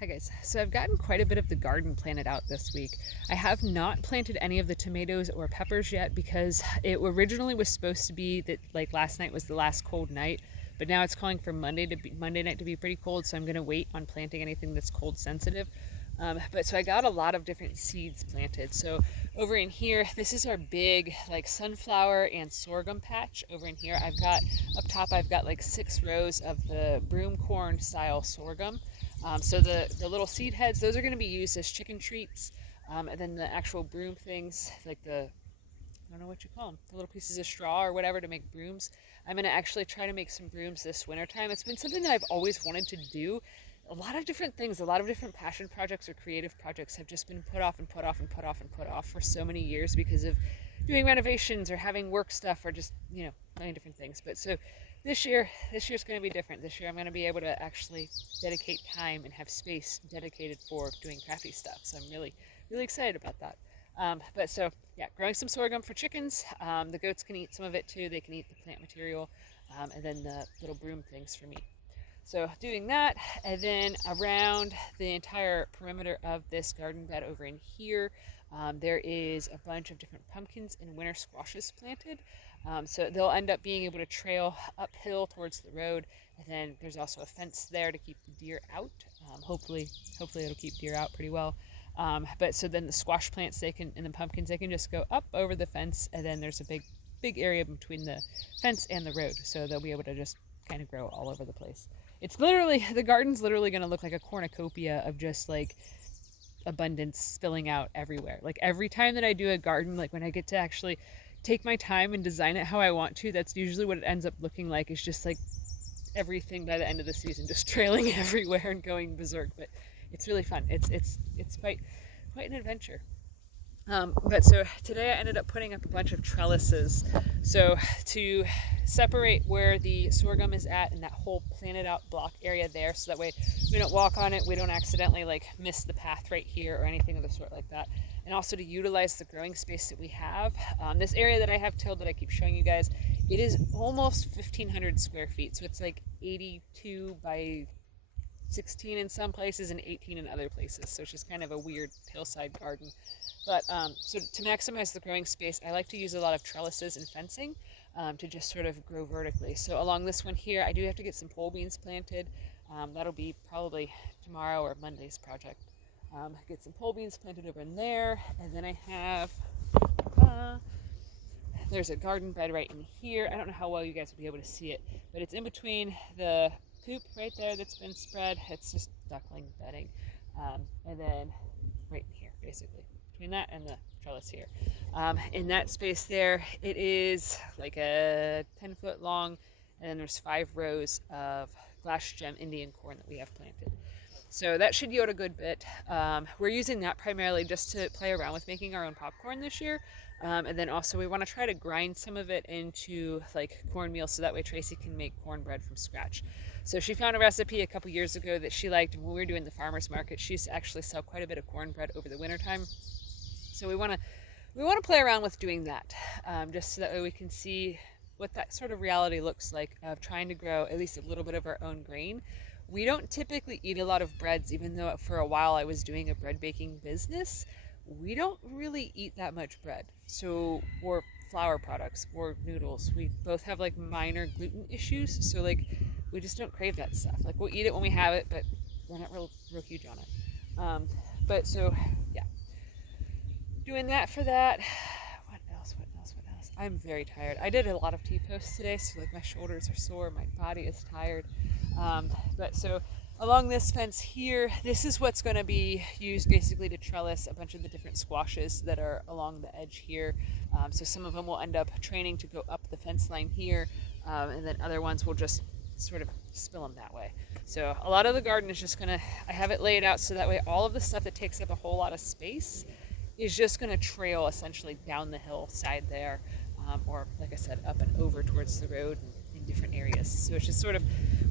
Hi guys. So I've gotten quite a bit of the garden planted out this week. I have not planted any of the tomatoes or peppers yet because it originally was supposed to be that like last night was the last cold night, but now it's calling for Monday night to be pretty cold, so I'm going to wait on planting anything that's cold sensitive. But so I got a lot of different seeds planted. So over in here, this is our big like sunflower and sorghum patch. Over in here, I've got up top, I've got like 6 rows of the broom corn style sorghum. So the little seed heads, those are going to be used as chicken treats. And then the actual broom things, like I don't know what you call them, the little pieces of straw or whatever to make brooms. I'm going to actually try to make some brooms this winter time. It's been something that I've always wanted to do. A lot of different things, a lot of different passion projects or creative projects have just been put off and put off and put off and put off for so many years because of doing renovations or having work stuff or just, many different things. But so this year's going to be different. This year I'm going to be able to actually dedicate time and have space dedicated for doing crafty stuff. So I'm really, really excited about that. But so yeah, growing some sorghum for chickens. The goats can eat some of it too. They can eat the plant material, and then the little broom things for me. So doing that, and then around the entire perimeter of this garden bed over in here, there is a bunch of different pumpkins and winter squashes planted. So they'll end up being able to trail uphill towards the road, and then there's also a fence there to keep the deer out. Hopefully it'll keep deer out pretty well. But so then the squash plants and the pumpkins they can just go up over the fence, and then there's a big area between the fence and the road, so they'll be able to just kind of grow all over the place. The garden's literally going to look like a cornucopia of just like abundance spilling out everywhere. Like every time that I do a garden, like when I get to actually take my time and design it how I want to, that's usually what it ends up looking like. It's just like everything by the end of the season just trailing everywhere and going berserk. But it's really fun. It's quite an adventure. But so today I ended up putting up a bunch of trellises. So to separate where the sorghum is at and that whole planted out block area there, so that way we don't walk on it, we don't accidentally like miss the path right here or anything of the sort like that. And also to utilize the growing space that we have. This area that I have tilled that I keep showing you guys, it is almost 1,500 square feet. So it's like 82 by 16 in some places and 18 in other places. So it's just kind of a weird hillside garden. But so to maximize the growing space, I like to use a lot of trellises and fencing to just sort of grow vertically. So along this one here, I do have to get some pole beans planted. That'll be probably tomorrow or Monday's project. Get some pole beans planted over in there. And then I have, there's a garden bed right in here. I don't know how well you guys will be able to see it, but it's in between the coop right there that's been spread. It's just duckling bedding. And then right in here, basically. Between that and the trellis here. In that space there, it is like a 10-foot long, and then there's 5 rows of glass gem Indian corn that we have planted. So that should yield a good bit. We're using that primarily just to play around with making our own popcorn this year. And then also we want to try to grind some of it into like cornmeal so that way Tracy can make cornbread from scratch. So she found a recipe a couple years ago that she liked, and when we were doing the farmer's market, she used to actually sell quite a bit of cornbread over the wintertime. So we want to play around with doing that, just so that way we can see what that sort of reality looks like of trying to grow at least a little bit of our own grain. We don't typically eat a lot of breads, even though for a while I was doing a bread baking business. We don't really eat that much bread. So, or flour products or noodles. We both have like minor gluten issues, so like we just don't crave that stuff. Like we'll eat it when we have it, but we're not real huge on it. But so yeah, doing that for that. What else? I'm very tired. I did a lot of T-posts today, so like my shoulders are sore, my body is tired. But so along this fence here, this is what's going to be used basically to trellis a bunch of the different squashes that are along the edge here. So some of them will end up training to go up the fence line here, and then other ones will just sort of spill them that way. So a lot of the garden is just I have it laid out so that way all of the stuff that takes up a whole lot of space is just going to trail essentially down the hillside there, or like I said, up and over towards the road in different areas. So it's just sort of,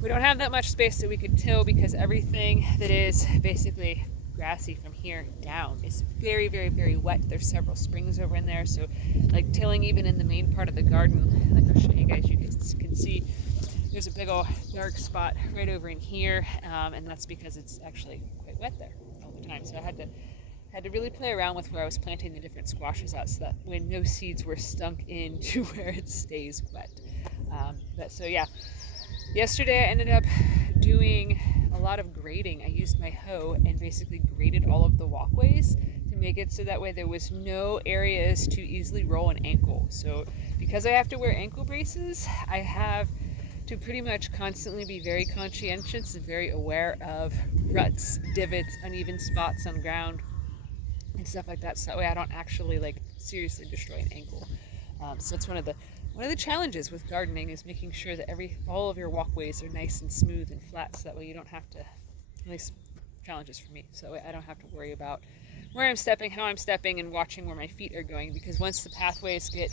we don't have that much space that we could till because everything that is basically grassy from here down is very, very, very wet. There's several springs over in there, so like tilling even in the main part of the garden, like I'll show you guys can see there's a big old dark spot right over in here, and that's because it's actually quite wet there all the time. So I had to really play around with where I was planting the different squashes out so that when no seeds were stunk into where it stays wet. But so yeah, yesterday I ended up doing a lot of grading. I used my hoe and basically graded all of the walkways to make it so that way there was no areas to easily roll an ankle. So because I have to wear ankle braces, I have to pretty much constantly be very conscientious and very aware of ruts, divots, uneven spots on ground, and stuff like that. So that way I don't actually like seriously destroy an ankle. So that's one of the challenges with gardening, is making sure that all of your walkways are nice and smooth and flat, so that way you don't have to, at least challenges for me, so that way I don't have to worry about where I'm stepping, how I'm stepping, and watching where my feet are going. Because once the pathways get,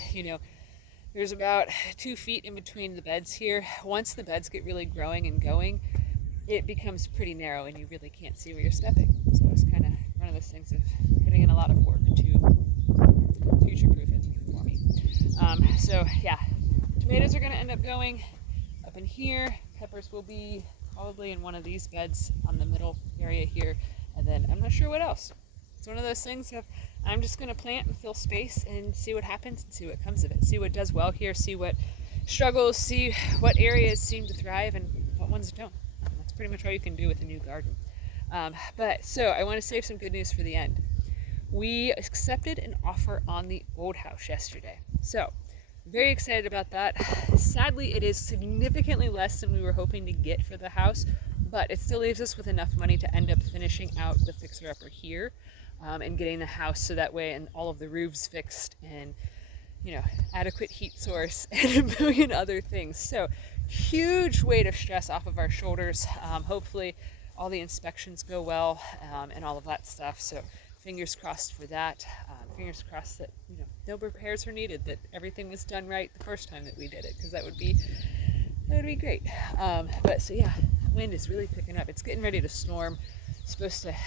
there's about 2 feet in between the beds here. Once the beds get really growing and going, it becomes pretty narrow and you really can't see where you're stepping. So it's kind of one of those things of putting in a lot of work to future-proof it for me. So yeah, tomatoes are going to end up going up in here. Peppers will be probably in one of these beds on the middle area here, and then I'm not sure what else. It's one of those things of I'm just going to plant and fill space and see what happens and see what comes of it. See what does well here, see what struggles, see what areas seem to thrive and what ones don't. That's pretty much all you can do with a new garden. So I want to save some good news for the end. We accepted an offer on the old house yesterday. So very excited about that. Sadly, it is significantly less than we were hoping to get for the house, but it still leaves us with enough money to end up finishing out the fixer-upper here, and getting the house so that way, and all of the roofs fixed, and adequate heat source, and a million other things. So huge weight of stress off of our shoulders. Hopefully all the inspections go well, and all of that stuff. So fingers crossed for that. Fingers crossed that no repairs are needed, that everything was done right the first time that we did it, because that would be great. But so yeah, wind is really picking up. It's getting ready to storm.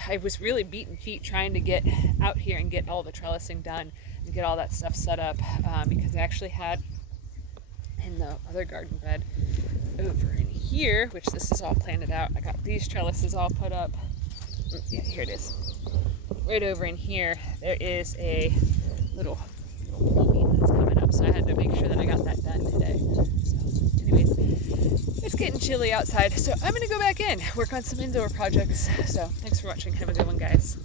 I was really beating feet trying to get out here and get all the trellising done and get all that stuff set up, because I actually had in the other garden bed over in here, which this is all planted out. I got these trellises all put up. Yeah, here it is. Right over in here, there is a little pole bean that's coming up, so I had to make sure that I got that done today. So anyways, it's getting chilly outside, so I'm going to go back in, work on some indoor projects. So thanks for watching. Have a good one, guys.